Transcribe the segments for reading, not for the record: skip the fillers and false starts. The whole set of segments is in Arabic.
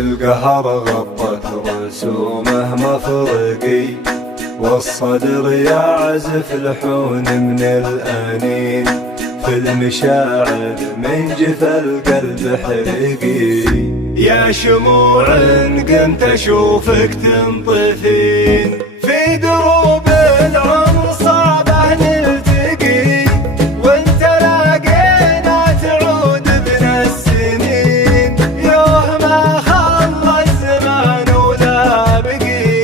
القهر غطت رسومه مفرقي، والصدر يعزف لحون من الأنين، في المشاعر من جفا القلب حرقي. يا شموع قمت أشوفك تنطفين، في دروب العمر صعبة نلتقي، وانت لاقينا تعود بنا السنين. يوه ما خلى الزمان ولا بقي،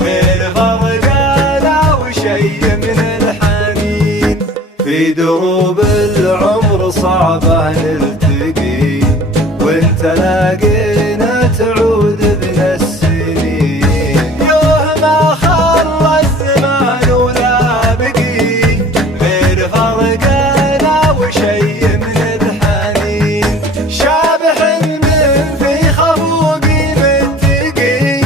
غير فرقانا وشي من الحنين. في دروب العمر صعبة نلتقي، وانت لاقينا تعود بنا السنين. يوه ما خلى الزمان ولا بقي، غير فرقانا وشي من الحنين. شابح من في خفوقي متقي،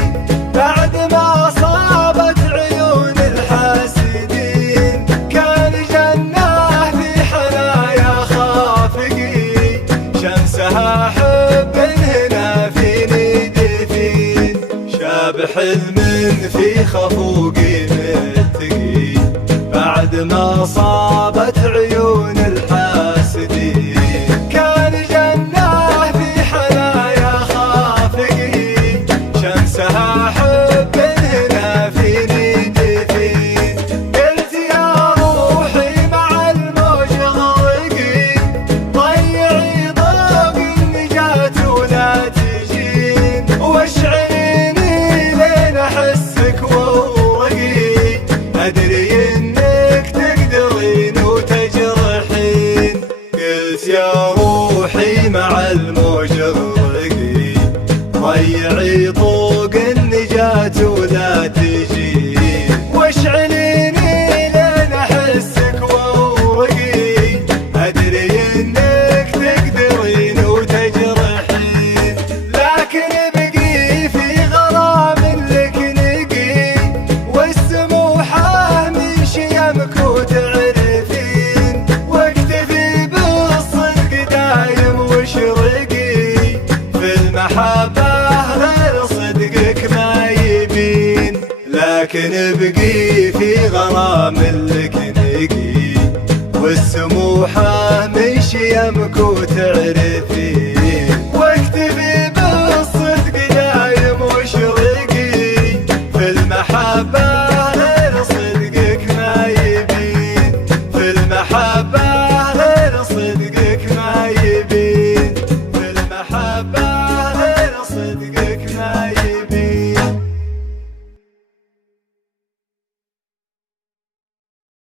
بعد ما صابت عيون الحاسدين. كان جناه في حنايا خافقي، شمسها حلم في خفوقي متقي، بعد ما صابت عيون الحاسدين. كان جناه في حنايا خافقي، شمسها حب هنا فيني تفين. قلت يا روحي مع الموج غرقي، ضيعي ضوء النجاة ولا تجين. واشعري أحسك وورقي، أدري إنك تقدرين وتجرحين. قلت يا روحي مع الموج اغرقي، ضيعي طوق النجاة ولا تجين. واشعليني لين أحسك وورقي، أدري إنك تقدرين وتجرحين. لكن بقي في غرام وتعرفين، واكتفي بالصدق دايم واشرقي. في المحبة غير صدقك ما يبين، لكن بقي في غرام لك نقي، والسموحة من شيمك وتعرفين. واكتفي بالصدق دايم واشرقي، في المحبة صدقك ما يبين.